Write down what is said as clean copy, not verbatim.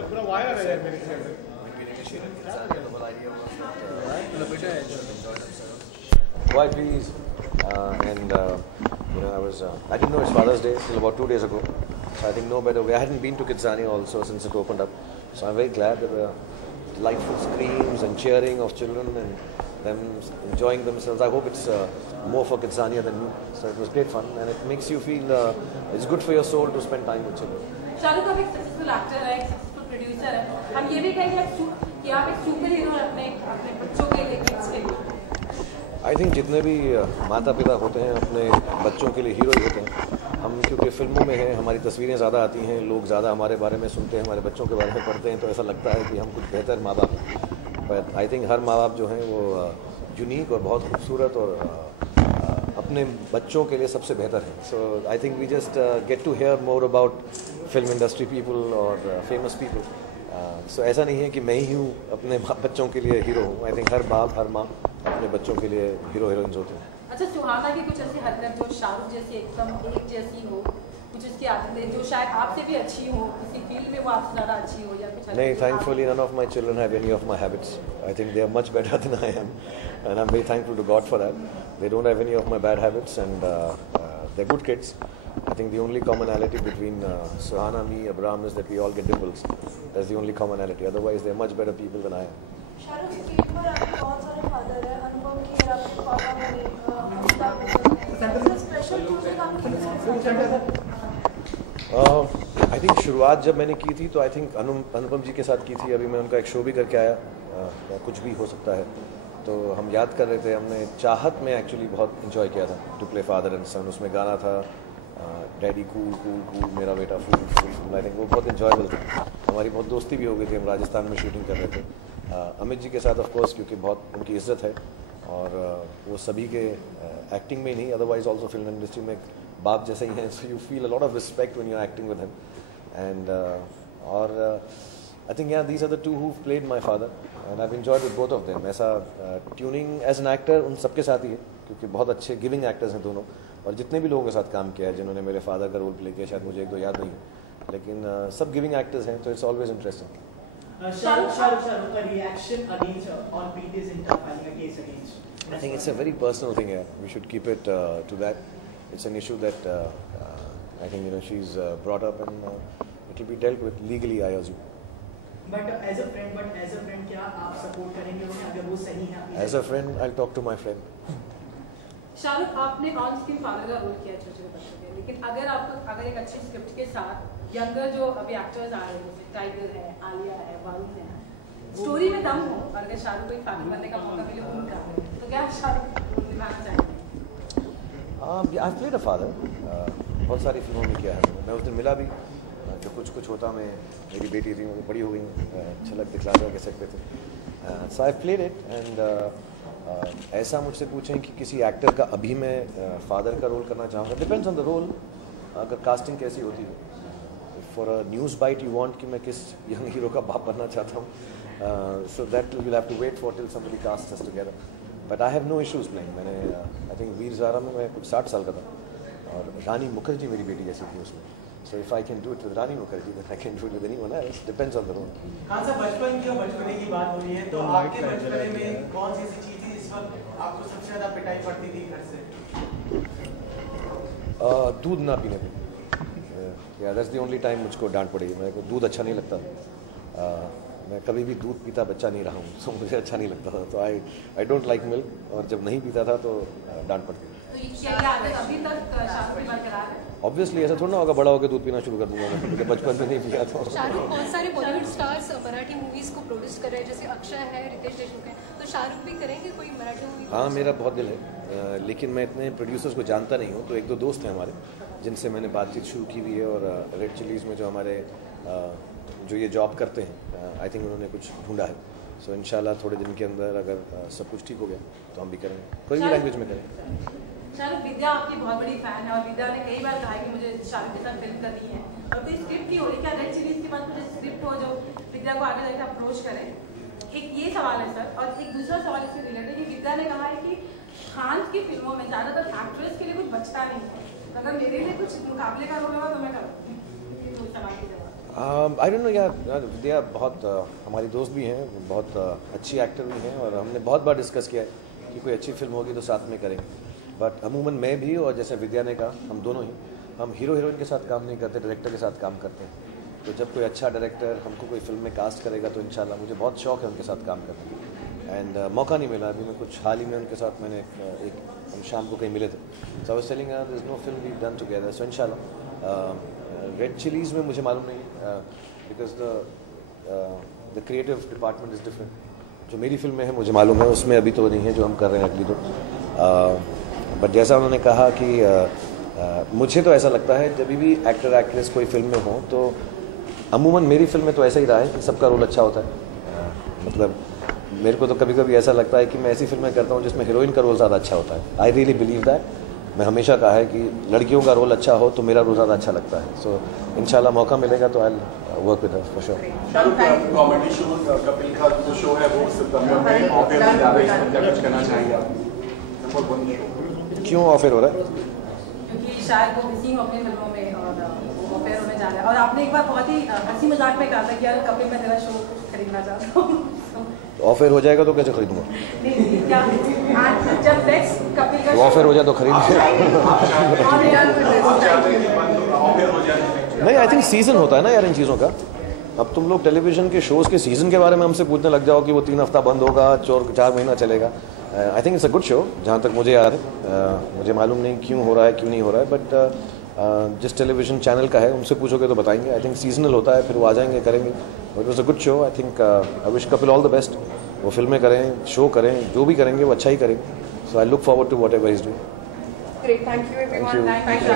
पूरा वायर है मेरे ख्याल से। Quite pleased, and I didn't know it's Father's Day till about 2 days ago. So I think no better way. I hadn't been to Kidzania also since it opened up. So I'm very glad that there were delightful screams and cheering of children and them enjoying themselves. I hope it's more for Kidzania than me. So it was great fun, and it makes you feel it's good for your soul to spend time with children. Shahrukh आप एक successful actor है, एक successful producer है, हम ये भी कहेंगे कि आप एक सुपर हीरो हैं अपने बच्चों के लिए, किड्स के लिए। आई थिंक जितने भी माता पिता होते हैं अपने बच्चों के लिए हीरो ही होते हैं। हम क्योंकि फिल्मों में हैं, हमारी तस्वीरें ज़्यादा आती हैं, लोग ज़्यादा हमारे बारे में सुनते हैं, हमारे बच्चों के बारे में पढ़ते हैं, तो ऐसा लगता है कि हम कुछ बेहतर माँ बाप हैं। बट आई थिंक हर माँ बाप जो हैं वो यूनिक और बहुत खूबसूरत और अपने बच्चों के लिए सबसे बेहतर है। So I think we just get to hear more about film industry people और फेमस पीपल। सो ऐसा नहीं है कि मैं ही हूँ अपने बच्चों के लिए हीरो हूँ। आई थिंक हर बाप हर माँ अपने बच्चों के लिए हीरो हीरोइंस होते हैं। अच्छा, सुहाना की कुछ ऐसी हरकत जो शाहरुख जैसी एकदम एक जैसी हो, कुछ उसकी आदतें जो शायद आपसे भी अच्छी हो, किसी फील्ड में वो आपसे ज़्यादा अच्छी हो या कुछ? नहीं, thankfully none of my children have any of my habits. I think they are much better than I am, and I'm very thankful to God for that. They don't have any of my bad habits, and they're good kids. I think the only commonality between Suhana, me, Abraham is that we all get dimples. That's the only commonality. Otherwise, they're much better people than I am. Shahrukh की team पर आपके बहुत सारे father हैं, अनुपम की और आपके पापा बने, अमिताभ बच्चन, स्पेशल चूज काम किए। आई थिंक शुरुआत जब मैंने की थी तो आई थिंक अनुपम जी के साथ की थी। अभी मैं उनका एक शो भी करके आया, कुछ भी हो सकता है। तो हम याद कर रहे थे, हमने चाहत में एक्चुअली बहुत इन्जॉय किया था टू प्ले फादर एंड सन। उसमें गाना था डैडी कूल कूल कूल मेरा बेटा फूल फूल फूल। आई थिंक वो बहुत इन्जॉयबल था। हमारी बहुत दोस्ती भी हो गई थी, हम राजस्थान में शूटिंग कर रहे थे अमित जी के साथ ऑफ कोर्स, क्योंकि बहुत उनकी इज्जत है और वो सभी के एक्टिंग में ही नहीं, अदरवाइज ऑल्सो फिल्म इंडस्ट्री में बाप जैसे ही हैं। So you feel a lot of respect when you are acting with him and I think these are the two who played my father and I have enjoyed with both of them. ऐसा tuning as an actor उन सबके साथ ही है, क्योंकि बहुत अच्छे giving actors हैं दोनों। और जितने भी लोगों के साथ काम किया है जिन्होंने मेरे फादर का रोल प्ले किया, शायद मुझे एक दो याद नहीं है, लेकिन सब गिविंग एक्टर्स हैं, तो it's always interesting. Shahrukh ka reaction against on Preeti's Zinta filing a case against. I think it's a very personal thing here. We should keep it to that. It's an issue that I think she's brought up and it will be dealt with legally, I assume. But as a friend, क्या आप support करेंगे उन्हें अगर वो सही है? As a friend, I'll talk to my friend. Shahrukh, आपने on screen father का रोल किया छोटे बच्चों के, लेकिन अगर एक अच्छी स्क्रिप्ट के साथ यंगर जो अभी एक्टर्स आ रहे हैं, जैसे टाइगर है, आलिया है, वरुण है, स्टोरी में दम हो, और अगर शाहरुख को एक फादर बनने का मौका मिले उनका, तो क्या शाहरुख निभाना चाहेंगे? I've played a father. बहुत सारी फिल्मों में किया है। मैं उस दिन मिला भी, जो कुछ होता मैं, मेरी बेटी थी, वो बड़ी हो गई, झलक दिखला कह सकते थे। So I've played it and ऐसा मुझसे पूछें कि किसी एक्टर का अभी मैं फादर का रोल करना चाहूँगा, डिपेंड्स ऑन द रोल। अगर कास्टिंग कैसी होती है, for a news bite you want कि मैं किस यंग हीरो का बाप बनना चाहता हूँ, so that will have to wait for till somebody cast us together. But I have no issues playing. मैंने आई थिंक वीर ज़ारा में मैं कुछ 60 साल का था और रानी मुखर्जी मेरी बेटी जैसी थी उसमें। So if I can do it with Rani Mukherjee, then I can do it with anyone else. Depends on the role. हाँ सर, बचपन की और बचपने की बात हो रही है, तो आपके बचपने में कौन सी ऐसी चीज़ थी इस वक्त आपको सबसे ज़्यादा पिटाई पड़ती थी घर से? दूध ना पीने पे। Yeah, that's the only time मुझको डांट पड़ी। मेरे को दूध अच्छा नहीं लगता। मैं कभी भी दूध पीता बच्चा नहीं रहा हूँ, तो मुझे अच्छा नहीं लगता था। तो I don't like milk, और जब नहीं पीता था तो डांट पड़ती। तो ये आदत अभी तक शाहरुख की बरकरार है? ऑब्वियसली ऐसा थोड़ा ना होगा बड़ा होकर दूध पीना शुरू कर दूंगा मैं, क्योंकि बचपन में नहीं पिया था। शाहरुख बहुत सारे बॉलीवुड स्टार्स मराठी मूवीज को प्रोड्यूस कर रहे हैं, जैसे अक्षय है, रितेश देशमुख है, तो शाहरुख भी करेंगे कोई मराठी मूवी? हाँ, मेरा बहुत दिल है, लेकिन मैं इतने प्रोड्यूसर्स को जानता नहीं हूँ। तो एक दो दोस्त हैं हमारे जिनसे मैंने बातचीत शुरू की हुई है, और रेड चिलीज़ में जो हमारे जो ये जॉब करते हैं, आई थिंक उन्होंने कुछ ढूंढा है। सो इंशाल्लाह थोड़े दिन के अंदर अगर सब कुछ ठीक हो गया तो हम भी करेंगे, कोई भी लैंग्वेज में करेंगे। शाहरुख, विद्या आपकी बहुत बड़ी फैन है और विद्या ने कई बार कहा है कि मुझे शाहरुख के साथ फिल्म करनी है, और कोई स्क्रिप्ट नहीं हो रही। क्या रेड चिलीज के बाद मुझे स्क्रिप्ट हो जो विद्या को आगे जाकर अप्रोच करें? एक ये सवाल है सर, और एक दूसरा सवाल इससे रिलेटेड कि विद्या ने कहा है कि खान की फिल्मों में ज़्यादातर एक्ट्रेस के लिए कुछ बचता नहीं है, अगर मेरे लिए कुछ मुकाबले का रोल होगा तो मैं करूँ। ये दो सवाल के जवाब। आई डोंट नो यार, विद्या बहुत हमारी दोस्त भी हैं, बहुत अच्छी एक्टर भी हैं, और हमने बहुत बार डिस्कस किया है कि कोई अच्छी फिल्म होगी तो साथ में करेंगे। बट अमूमन मैं भी, और जैसे विद्या ने कहा, हम दोनों ही, हम हीरो हीरोइन के साथ काम नहीं करते, डायरेक्टर के साथ काम करते हैं। तो जब कोई अच्छा डायरेक्टर हमको कोई फिल्म में कास्ट करेगा तो इंशाल्लाह मुझे बहुत शौक है उनके साथ काम करने का। एंड मौका नहीं मिला अभी, मैं कुछ हाल ही में उनके साथ मैंने एक हम शाम को कहीं मिले थे, so I was telling there is no film we done together, so इंशाल्लाह। रेड चिलीज़ में मुझे मालूम नहीं, because the creative department is different. जो मेरी फिल्म में है मुझे मालूम है, उसमें अभी तो नहीं है जो हम कर रहे हैं अगली तो। बट जैसा उन्होंने कहा कि मुझे तो ऐसा लगता है जब भी एक्टर एक्ट्रेस कोई फिल्म में हो तो अमूमन मेरी फिल्म में तो ऐसा ही रहा है कि सबका रोल अच्छा होता है। मतलब मेरे को तो कभी कभी ऐसा लगता है कि मैं ऐसी फिल्में करता हूँ जिसमें हीरोइन का रोल ज़्यादा अच्छा होता है। I really believe that. मैं हमेशा कहा है कि लड़कियों का रोल अच्छा हो तो मेरा रोल ज़्यादा अच्छा लगता है। सो इंशाल्लाह मौका मिलेगा तो I work with her for sure. Shahrukh का कॉमेडी शो कपिल का जो शो है वो सितंबर में ऑफर हो जा रहा है, कुछ करना चाहिए आप? क्यों ऑफर हो रहा है? क्योंकि शायद वो किसी अपनी फिल्मों में और वो ऑफर होने जा रहा है। और आपने एक बार बहुत ही हंसी मजाक में कहा था कि यार कपिल मैं तेरा शो खरीदना चाहता हूँ। ऑफर हो जाएगा तो कैसे खरीदूंगा? नहीं क्या आज जब नेक्स्ट कपिल का ऑफर हो जाए तो खरीद नहीं, आई थिंक सीजन होता है ना यार इन चीज़ों का। अब तुम लोग टेलीविजन के शोज़ के सीज़न के बारे में हमसे पूछने लग जाओ कि वो 3 हफ्ता बंद होगा, 4 महीना चलेगा। I think it's a good show जहाँ तक मुझे याद है। मुझे मालूम नहीं क्यों हो रहा है क्यों नहीं हो रहा है, बट जिस टेलीविजन चैनल का है उनसे पूछोगे तो बताएंगे। आई थिंक सीजनल होता है, फिर वो आ जाएंगे करेंगे। But it was a good show. I think I wish Kapil all the best. वो फिल्में करें, शो करें, जो भी करेंगे वो अच्छा ही करेंगे। So I look forward to whatever is doing. Great, thank you everyone. Thank you. Thank you.